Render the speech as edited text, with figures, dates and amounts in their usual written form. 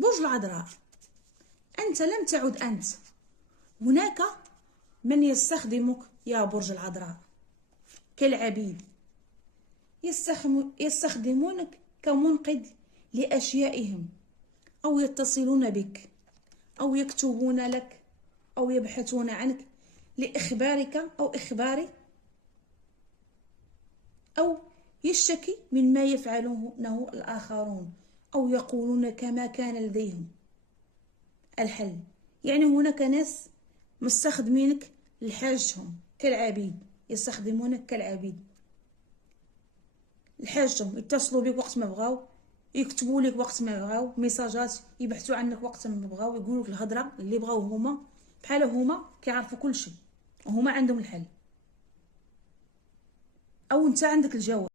برج العذراء، أنت لم تعد أنت. هناك من يستخدمك يا برج العذراء كالعبيد، يستخدمونك كمنقذ لأشيائهم، أو يتصلون بك، أو يكتبون لك، أو يبحثون عنك لإخبارك أو إخباري، أو يشتكي من ما يفعلونه الآخرون، أو يقولون كما كان لديهم الحل. يعني هناك ناس مستخدمينك لحاجتهم كالعبيد، يستخدمونك كالعبيد لحاجتهم، يتصلوا بك وقت ما بغاو، يكتبوا لك وقت ما بغاو ميساجات، يبحثوا عنك وقت ما بغاو، يقولوا لك الهضره اللي بغاو هما، بحال هما كيعرفوا كل شيء وهما عندهم الحل، او انت عندك الجواب.